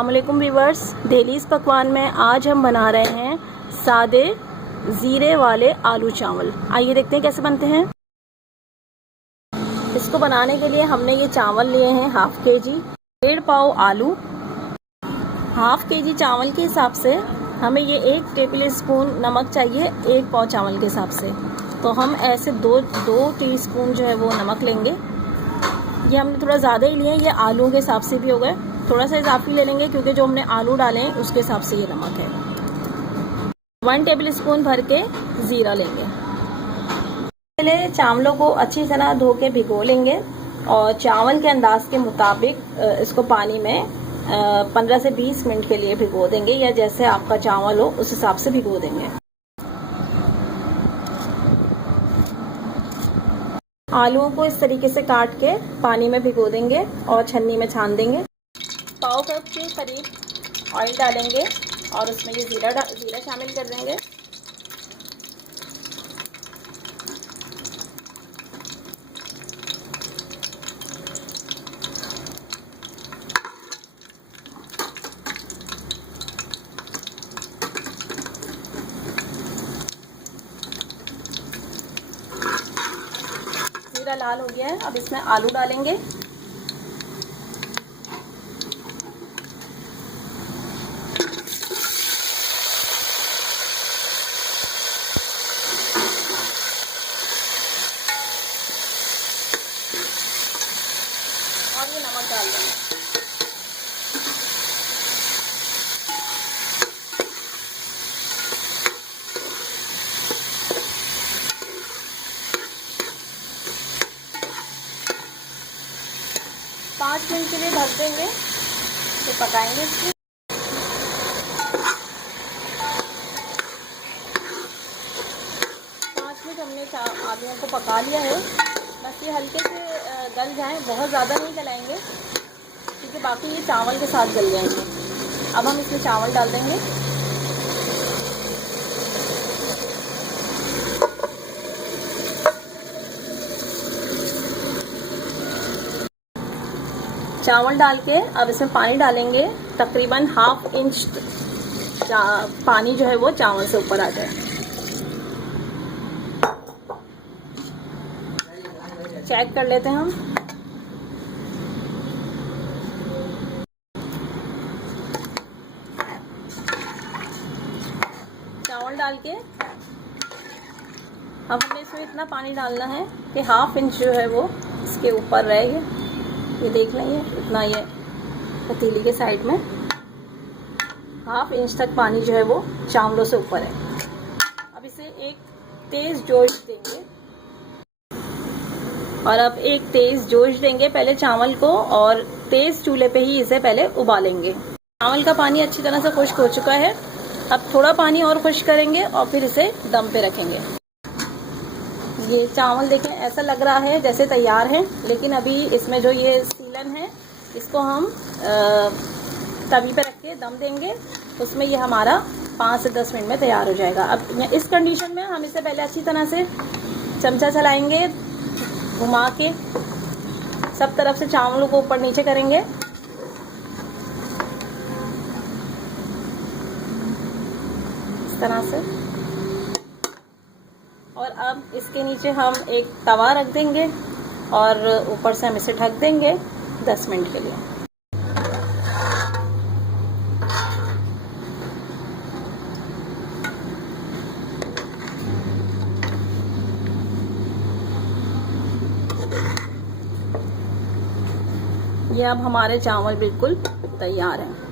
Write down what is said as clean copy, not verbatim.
अस्सलामुअलैकुम व्यूवर्स, डेलीज़ पकवान में आज हम बना रहे हैं सादे ज़ीरे वाले आलू चावल। आइए देखते हैं कैसे बनते हैं। इसको बनाने के लिए हमने ये चावल लिए हैं हाफ केजी, 1.5 पाव आलू। हाफ केजी चावल के हिसाब से हमें ये 1 टेबल स्पून नमक चाहिए, 1 पाव चावल के हिसाब से। तो हम ऐसे दो टीस्पून जो है वो नमक लेंगे। ये हमने थोड़ा ज़्यादा ही लिए हैं, ये आलू के हिसाब से भी हो गए। थोड़ा सा इजाफी ले लेंगे क्योंकि जो हमने आलू डाले हैं उसके हिसाब से ये नमक है। 1 टेबल स्पून भर के ज़ीरा लेंगे। पहले चावलों को अच्छी तरह धो के भिगो लेंगे और चावल के अंदाज के मुताबिक इसको पानी में 15 से 20 मिनट के लिए भिगो देंगे, या जैसे आपका चावल हो उस हिसाब से भिगो देंगे। आलूओं को इस तरीके से काट के पानी में भिगो देंगे और छन्नी में छान देंगे। पाव कप के करीब ऑयल डालेंगे और उसमें ये ज़ीरा शामिल कर देंगे। ज़ीरा लाल हो गया है, अब इसमें आलू डालेंगे। और ये नमक डाल देंगे। पाँच मिनट के लिए ढक देंगे, तो पकाएंगे इसको। हमने आलूओं को पका लिया है, बस ये हल्के से गल जाएं, बहुत ज़्यादा नहीं गलाएंगे क्योंकि बाकी ये चावल के साथ गल जाएंगे। अब हम इसमें चावल डाल देंगे। चावल डाल के अब इसमें पानी डालेंगे, तकरीबन ½ इंच पानी जो है वो चावल से ऊपर आ जाए। चेक कर लेते हैं हम। चावल डाल के अब हमें इसमें इतना पानी डालना है कि ½ इंच जो है वो इसके ऊपर रहेगा। ये देख लेंगे इतना, ये पतीली के साइड में ½ इंच तक पानी जो है वो चावलों से ऊपर है। अब इसे एक तेज़ जोश देंगे और अब एक तेज़ जोश देंगे पहले चावल को, और तेज़ चूल्हे पे ही इसे पहले उबालेंगे। चावल का पानी अच्छी तरह से खुश्क हो चुका है। अब थोड़ा पानी और खुश्क करेंगे और फिर इसे दम पे रखेंगे। ये चावल देखें, ऐसा लग रहा है जैसे तैयार है, लेकिन अभी इसमें जो ये सीलन है इसको हम तवी पे रख के दम देंगे। उसमें ये हमारा 5 से 10 मिनट में तैयार हो जाएगा। अब इस कंडीशन में हम इसे पहले अच्छी तरह से चमचा चलाएंगे, घुमा के सब तरफ से चावलों को ऊपर नीचे करेंगे। इस तरह से। और अब इसके नीचे हम एक तवा रख देंगे और ऊपर से हम इसे ढक देंगे 10 मिनट के लिए। ये अब हमारे चावल बिल्कुल तैयार हैं।